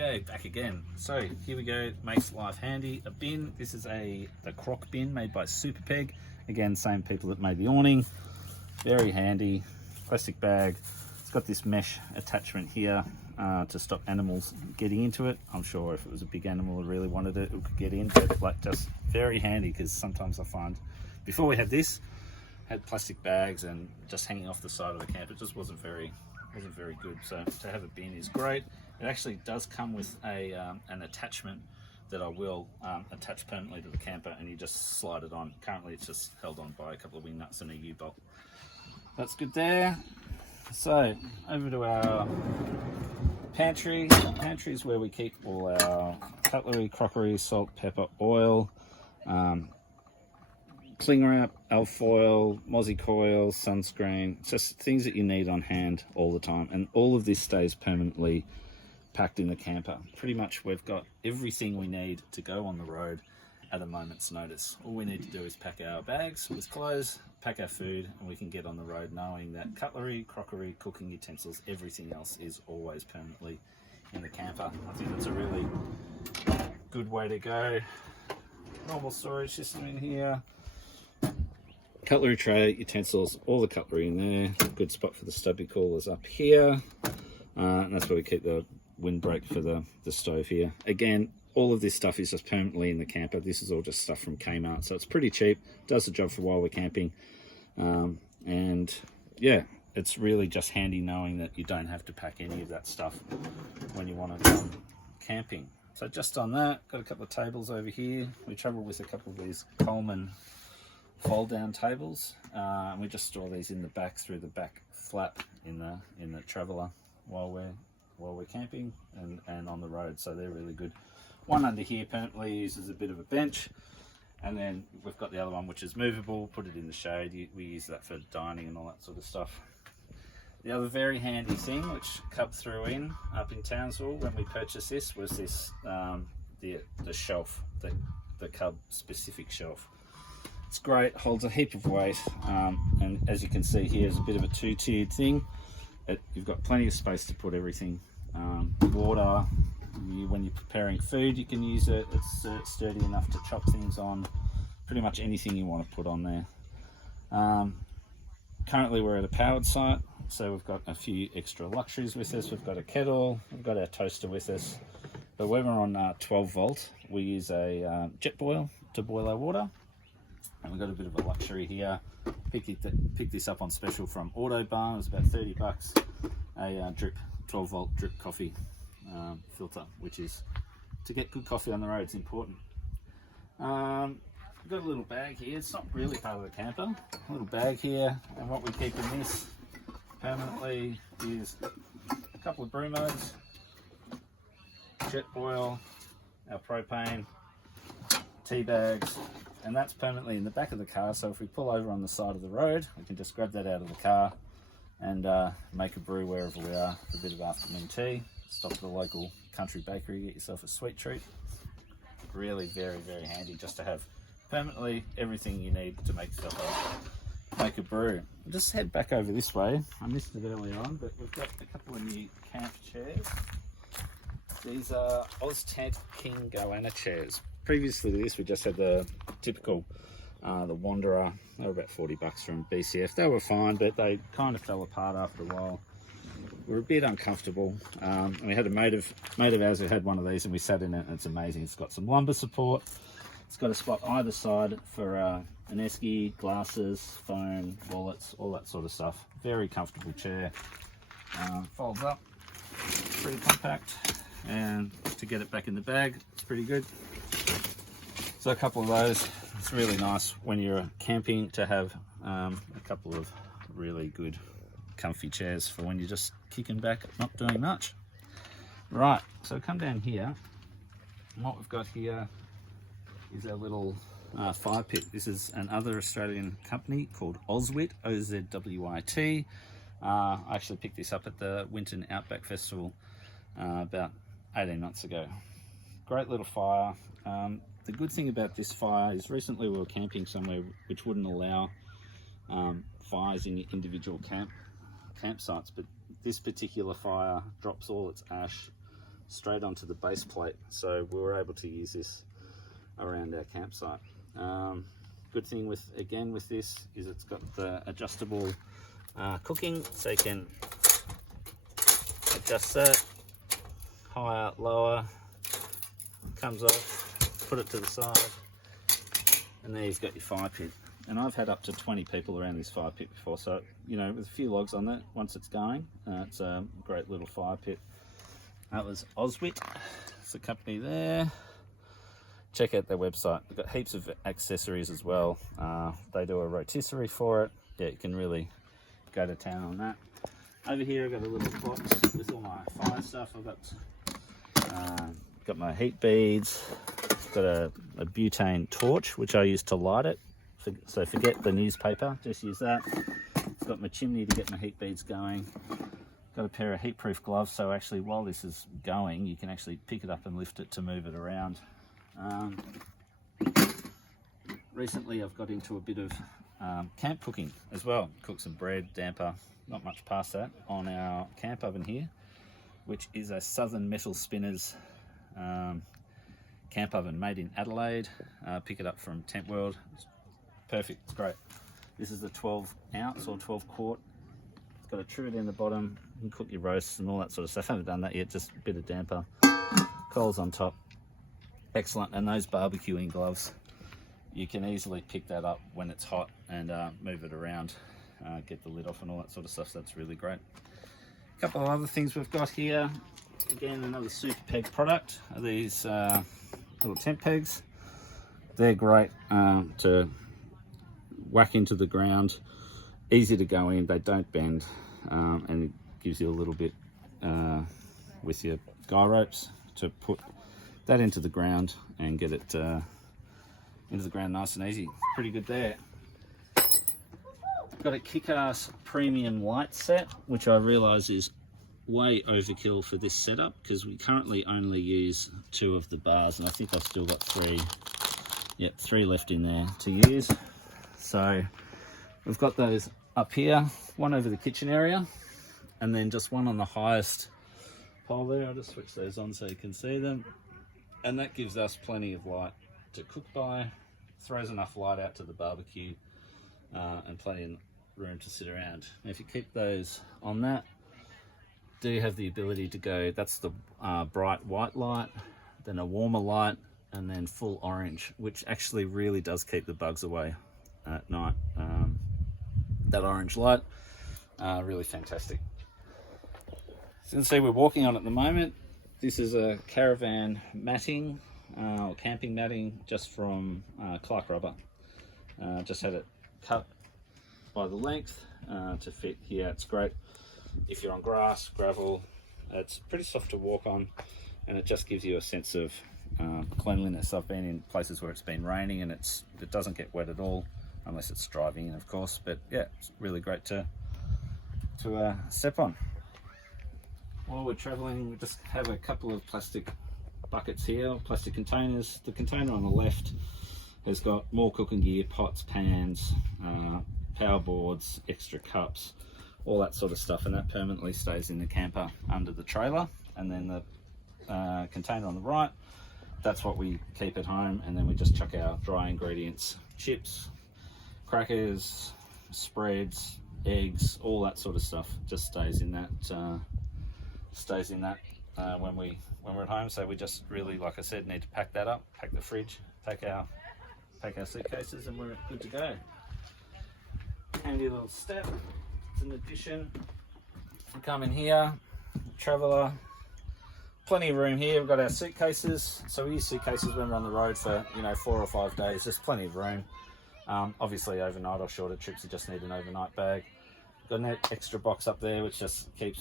Okay, back again. So here we go, makes life handy. A bin, this is the crock bin made by Super Peg. Again, same people that made the awning. Very handy, plastic bag. It's got this mesh attachment here to stop animals getting into it. I'm sure if it was a big animal that really wanted it, it could get in, but like just very handy, because sometimes I find, before we had this, had plastic bags and just hanging off the side of the camp, it just wasn't very good. So to have a bin is great. It actually does come with an attachment that I will attach permanently to the camper, and you just slide it on. Currently it's just held on by a couple of wing nuts and a U-bolt. That's good there. So over to our pantry. Pantry is where we keep all our cutlery, crockery, salt, pepper, oil, cling wrap, alfoil, mozzie coil, sunscreen. It's just things that you need on hand all the time, and all of this stays permanently packed in the camper. Pretty much we've got everything we need to go on the road at a moment's notice. All we need to do is pack our bags with clothes, pack our food, and we can get on the road knowing that cutlery, crockery, cooking utensils, everything else is always permanently in the camper. I think that's a really good way to go. Normal storage system in here. Cutlery tray, utensils, all the cutlery in there. Good spot for the stubby coolers up here. And that's where we keep the windbreak for the stove here. Again, all of this stuff is just permanently in the camper. This is all just stuff from Kmart, so it's pretty cheap. Does the job for while we're camping. And yeah, it's really just handy knowing that you don't have to pack any of that stuff when you want to go camping. So just on that, got a couple of tables over here. We travel with a couple of these Coleman fold down tables, and we just store these in the back through the back flap in the Traveller while we're camping and on the road. So they're really good. One under here permanently uses a bit of a bench, and then we've got the other one which is movable. Put it in the shade. We use that for dining and all that sort of stuff. The other very handy thing which Cub threw in up in Townsville when we purchased this was this the shelf, the Cub specific shelf. It's great, holds a heap of weight, and as you can see here, it's a bit of a two-tiered thing. You've got plenty of space to put everything. Water, when you're preparing food, you can use it. It's sturdy enough to chop things on. Pretty much anything you want to put on there. Currently we're at a powered site, so we've got a few extra luxuries with us. We've got a kettle, we've got our toaster with us. But when we're on 12 volt, we use a jet boil to boil our water. And we've got a bit of a luxury here. Picked this up on special from Autobarn. It was about 30 bucks. A 12 volt drip coffee filter, which is, to get good coffee on the road, it's important. We've got a little bag here. It's not really part of the camper. A little bag here, and what we keep in this permanently is a couple of brew mugs, jet boil, our propane, tea bags, and that's permanently in the back of the car. So if we pull over on the side of the road, we can just grab that out of the car and make a brew wherever we are for a bit of afternoon tea. Stop at the local country bakery, get yourself a sweet treat. Really very handy just to have permanently everything you need to make a brew. I'll just head back over this way. I missed it early on, but we've got a couple of new camp chairs. These are Oztent King Goanna chairs. Previously to this, we just had the typical the Wanderer. They were about 40 bucks from BCF. They were fine, but they kind of fell apart after a while. We were a bit uncomfortable. And we had a mate of ours who had one of these, and we sat in it, and it's amazing. It's got some lumbar support. It's got a spot either side for an esky, glasses, phone, wallets, all that sort of stuff. Very comfortable chair. Folds up, pretty compact, and to get it back in the bag, it's pretty good. So a couple of those. It's really nice when you're camping to have a couple of really good comfy chairs for when you're just kicking back, not doing much. Right, so come down here, and what we've got here is our little fire pit. This is another Australian company called Ozwit, O-Z-W-I-T. I actually picked this up at the Winton Outback Festival about 18 months ago. Great little fire. The good thing about this fire is recently we were camping somewhere which wouldn't allow fires in individual campsites, but this particular fire drops all its ash straight onto the base plate, so we were able to use this around our campsite. Good thing with this is it's got the adjustable cooking, so you can adjust that higher, lower, comes off, put it to the side, and there you've got your fire pit. And I've had up to 20 people around this fire pit before, so you know, with a few logs on it, once it's going, it's a great little fire pit. That was Oswit, it's a company there. Check out their website. They've got heaps of accessories as well. They do a rotisserie for it. Yeah, you can really go to town on that. Over here I've got a little box with all my fire stuff. I've got my heat beads. Got a butane torch which I use to light it. So forget the newspaper, just use that. It's got my chimney to get my heat beads going. Got a pair of heat-proof gloves, so actually while this is going, you can actually pick it up and lift it to move it around. Recently I've got into a bit of camp cooking as well. Cook some bread, damper, not much past that, on our camp oven here, which is a Southern Metal Spinners camp oven made in Adelaide. Pick it up from Tent World. It's perfect, it's great. This is the 12 ounce or 12 quart. It's got a trivet in the bottom. You can cook your roasts and all that sort of stuff. I haven't done that yet, just a bit of damper. Coals on top. Excellent. And those barbecuing gloves, you can easily pick that up when it's hot and move it around, get the lid off and all that sort of stuff. So that's really great. A couple of other things we've got here. Again, another super peg product are these little tent pegs. They're great to whack into the ground, easy to go in, they don't bend, and it gives you a little bit with your guy ropes to put that into the ground and get it into the ground nice and easy. Pretty good there. Got a kick-ass premium light set, which I realise is way overkill for this setup because we currently only use 2 of the bars, and I think I've still got 3. Yep, 3 left in there to use. So we've got those up here, one over the kitchen area, and then just one on the highest pole there. I'll just switch those on so you can see them. And that gives us plenty of light to cook by, throws enough light out to the barbecue, and plenty of room to sit around. Now, if you keep those on that, do you have the ability to go, that's the bright white light, then a warmer light, and then full orange, which actually really does keep the bugs away at night. That orange light, really fantastic. So you can see we're walking on at the moment. This is a caravan matting, or camping matting, just from Clark Rubber. Just had it cut by the length to fit here. It's great if you're on grass, gravel. It's pretty soft to walk on, and it just gives you a sense of cleanliness. I've been in places where it's been raining and it doesn't get wet at all, unless it's driving in, of course. But yeah, it's really great to step on. While we're traveling, we just have a couple of plastic buckets here, plastic containers. The container on the left has got more cooking gear, pots, pans, power boards, extra cups, all that sort of stuff, and that permanently stays in the camper under the trailer. And then the container on the right, that's what we keep at home, and then we just chuck our dry ingredients, chips, crackers, spreads, eggs, all that sort of stuff just stays in that when we're at home. So we just really, like I said, need to pack that up, pack the fridge, take our suitcases, and we're good to go. Handy little step. It's an addition. We come in here, Traveller, plenty of room here. We've got our suitcases, so we use suitcases when we're on the road for 4 or 5 days. Just plenty of room. Obviously overnight or shorter trips, you just need an overnight bag. Got an extra box up there which just keeps